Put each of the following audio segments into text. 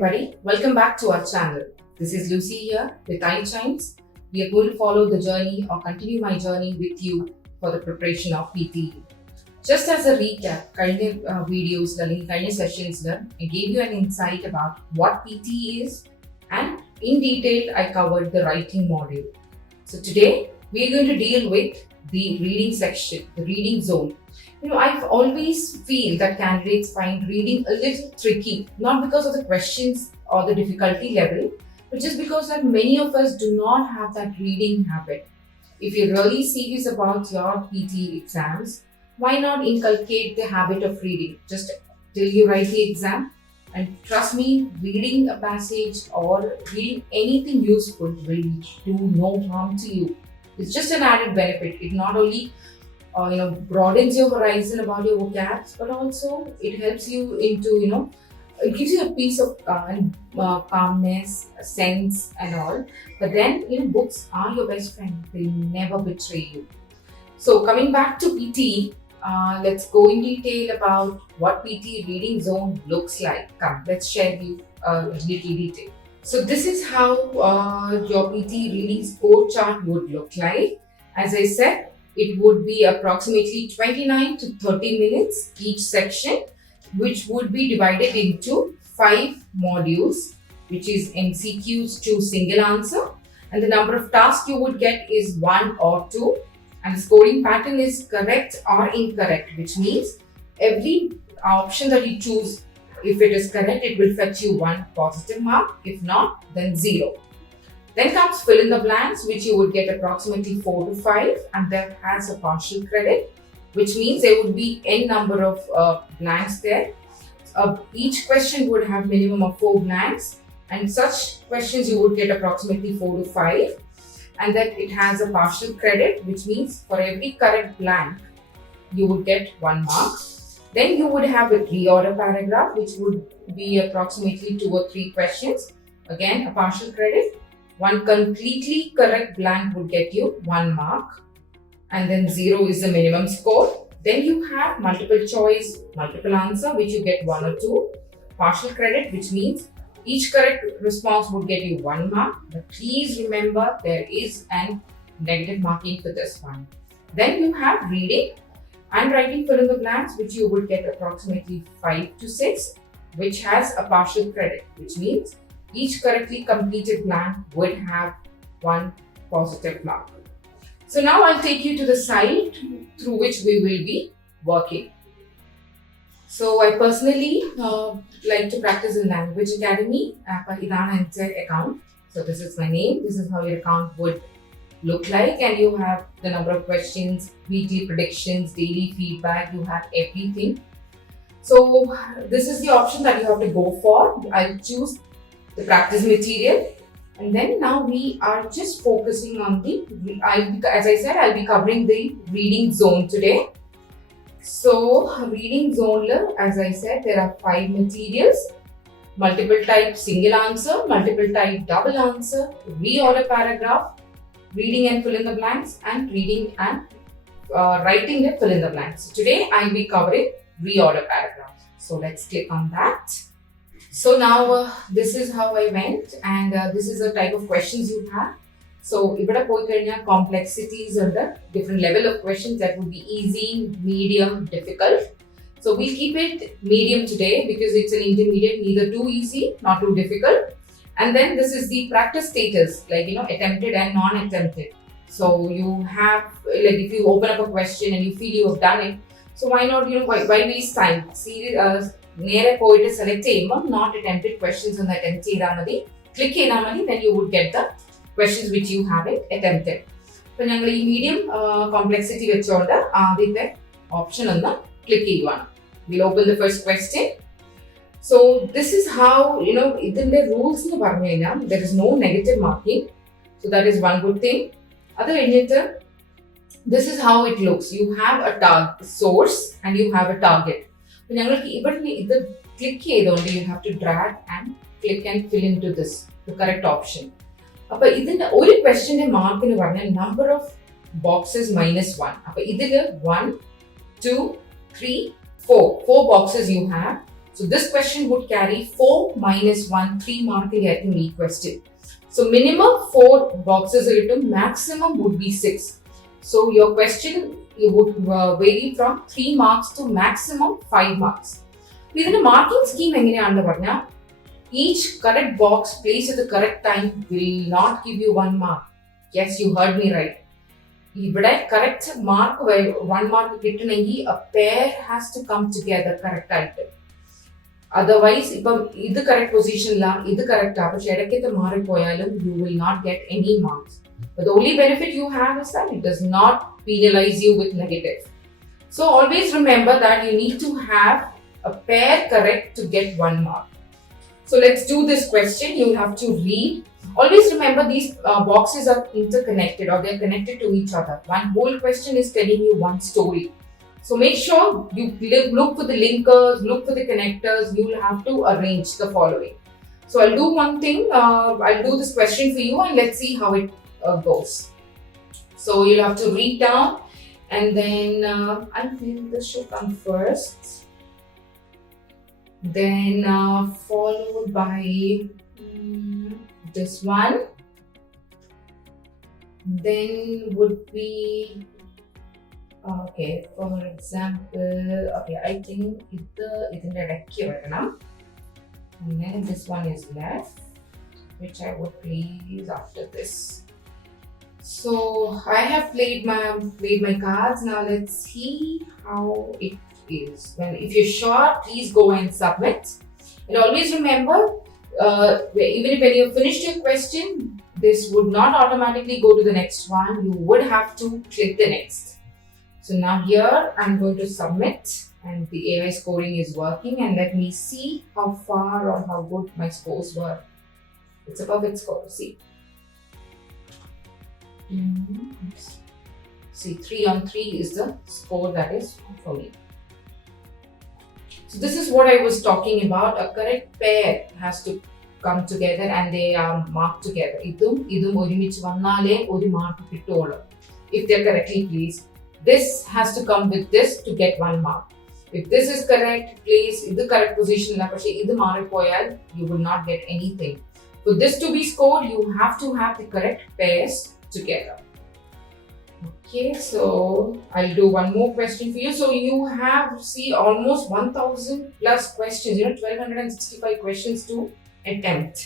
everybody, welcome back to our channel. This is Lucy here with i-Chimes. We are going to follow the journey or continue my journey with you for the preparation of PTE. Just as a recap, kind videos, kind of sessions, I gave you an insight about what PTE is, and in detail I covered the writing module. So today we are going to deal with the reading section, the reading zone. I've always feel that candidates find reading a little tricky, not because of the questions or the difficulty level, but just because that many of us do not have that reading habit. If you're really serious about your PTE exams, why not inculcate the habit of reading just till you write the exam? And trust me, reading a passage or reading anything useful will do no harm to you. It's just an added benefit. It not only broadens your horizon about your vocabs, but also it helps you into, it gives you a piece of calmness, a sense and all. But then, books are your best friend. They never betray you. So coming back to PTE, let's go in detail about what PTE reading zone looks like. Come, let's share you a little detail. So this is how your PTE reading score chart would look like. As I said, it would be approximately 29 to 30 minutes each section, which would be divided into 5 modules, which is MCQs to single answer. And the number of tasks you would get is 1 or 2. And the scoring pattern is correct or incorrect, which means every option that you choose, if it is correct, it will fetch you 1 positive mark. If not, then 0. Then comes fill in the blanks, which you would get approximately 4 to 5, and that has a partial credit, which means there would be n number of blanks there. Each question would have minimum of 4 blanks, and such questions you would get approximately 4 to 5, and then it has a partial credit, which means for every correct blank you would get 1 mark. Then you would have a reorder paragraph, which would be approximately 2 or 3 questions, again a partial credit. 1 completely correct blank would get you 1 mark, and then 0 is the minimum score. Then you have multiple choice, multiple answer, which you get 1 or 2. Partial credit, which means each correct response would get you 1 mark. But please remember, there is an negative marking for this one. Then you have reading and writing fill in the blanks, which you would get approximately 5 to 6, which has a partial credit, which means each correctly completed blank would have 1 positive mark. So now I'll take you to the site through which we will be working. So I personally like to practice in Language Academy. Account. So this is my name. This is how your account would look like, and you have the number of questions, weekly predictions, daily feedback. You have everything. So this is the option that you have to go for. I'll choose the practice material, and then now we are just focusing on as I said, I'll be covering the reading zone today. So reading zone, as I said, there are 5 materials: multiple type single answer, multiple type double answer, reorder paragraph, reading and fill in the blanks, and reading and writing the fill in the blanks. So today I'll be covering reorder paragraph. So let's click on that. So now this is how I went, and this is the type of questions you have. So here complexities are the different level of questions that would be easy, medium, difficult. So we'll keep it medium today because it's an intermediate, neither too easy, not too difficult. And then this is the practice status, attempted and non-attempted. So you have, if you open up a question and you feel you have done it, so why not, why waste time? Near poet select not attempted questions on the attempt click then you would get the questions which you haven't attempted. So medium complexity option on the click one. We'll open the first question. So this is how, within the rules there is no negative marking. So that is one good thing. This is how it looks. You have a source and you have a target. Click you have to drag and click and fill into this, the correct option. Now, this question mark number of boxes minus 1. Now, 1, 2, 3, 4. 4 boxes you have. So this question would carry 4 minus 1 3 marking ഈ question. So minimum 4 boxes maximum would be 6. So your question would vary from 3 marks to maximum 5 marks. ഇതിന്റെ marking scheme എങ്ങനെയാണെന്ന് പറഞ്ഞാൽ each correct box placed at the correct time will not give you 1 mark. Yes, you heard me right. ഇവിടെ correct mark 1 mark കിട്ടണമെങ്കിൽ a pair has to come together correct ആയിട്ട്. Otherwise, ഇപ്പം ഇത് correct position ഇത് correct പക്ഷെ ഇടയ്ക്കത്തെ മാറിപ്പോയാലും you will not get any marks. But the only benefit you have is that it does not penalize you with negative. So always remember that you need to have a pair correct to get 1 mark. So let's do this question. You have to read. Always remember these boxes are interconnected or they're connected to each other. One whole question is telling you one story. So make sure you look for the linkers, look for the connectors. You will have to arrange the following. So I'll do one thing. I'll do this question for you and let's see how it goes. So you'll have to read down and then I feel this should come first. Then followed by this one. Then would be okay, for example, okay, I think ഇതിന്റെ ഇടയ്ക്ക് വരണം. And then this one is left, which I would place after this. So I have played my cards. Now let's see how it is. Well, if you're sure, please go and submit. And always remember, even if when you finished your question, this would not automatically go to the next one. You would have to click the next. So now here I'm going to submit and the AI scoring is working and let me see how far or how good my scores were. It's a perfect score, see. See, 3 on 3 is the score that is for me. So this is what I was talking about. A correct pair has to come together and they are marked together. Idum ഒരുമിച്ച് വന്നാലേ ഒരു mark കിട്ടുള്ളൂ. If they're correctly placed. This has to come with this to get 1 mark. If this is correct place, ഇത് correct position la പക്ഷേ ഇത് മാറിപ്പോയാൽ you will not get anything. For this to be scored, you have to have the correct pairs together. Okay, so I'll do one more question for you. So you have, see, almost 1,000 plus questions, 1,265 questions to attempt.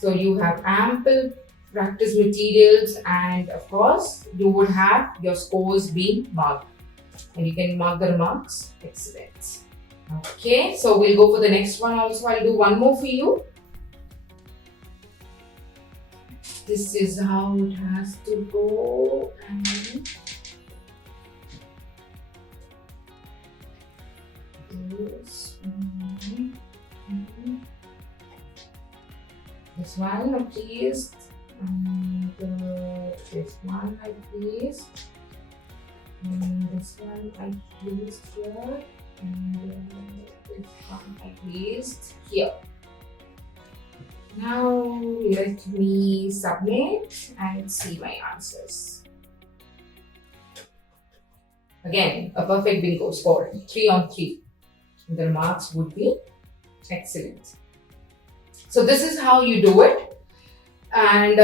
So you have ample practice materials and of course you would have your scores being marked. And you can mark the remarks. Excellent. Okay, so we'll go for the next one also. I'll do one more for you. This is how it has to go and this one I placed and this one I placed and this one I placed here and this one I placed here. Now let me submit and see my answers. Again, a perfect bingo score, 3 on 3. The marks would be excellent. So this is how you do it. And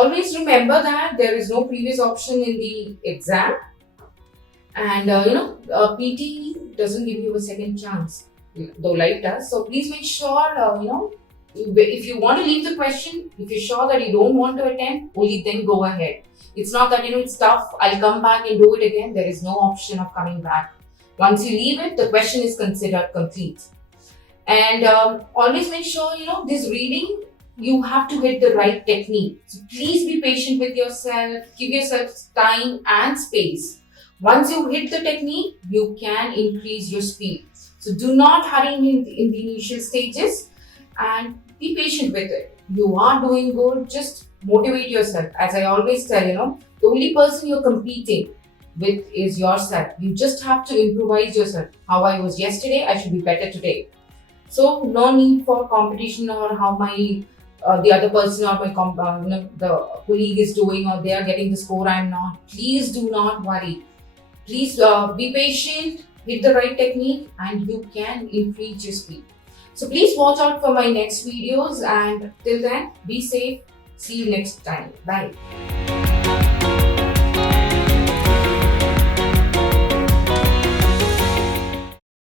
always remember that there is no previous option in the exam. And PTE doesn't give you a second chance, though life does. So please make sure, if you want to leave the question, if you're sure that you don't want to attend, only then go ahead. It's not that, it's tough, I'll come back and do it again. There is no option of coming back. Once you leave it, the question is considered complete. And always make sure, this reading, you have to hit the right technique. So please be patient with yourself, give yourself time and space. Once you hit the technique, you can increase your speed. So do not hurry in the initial stages and be patient with it. You are doing good, just motivate yourself. As I always tell, the only person you're competing with is yourself. You just have to improvise yourself. How I was yesterday, I should be better today. So no need for competition or how the other person or the colleague is doing or they are getting the score, I'm not. Please do not worry. Please be patient, hit the right technique, and you can increase your speed. So please watch out for my next videos, and till then, be safe. See you next time. Bye.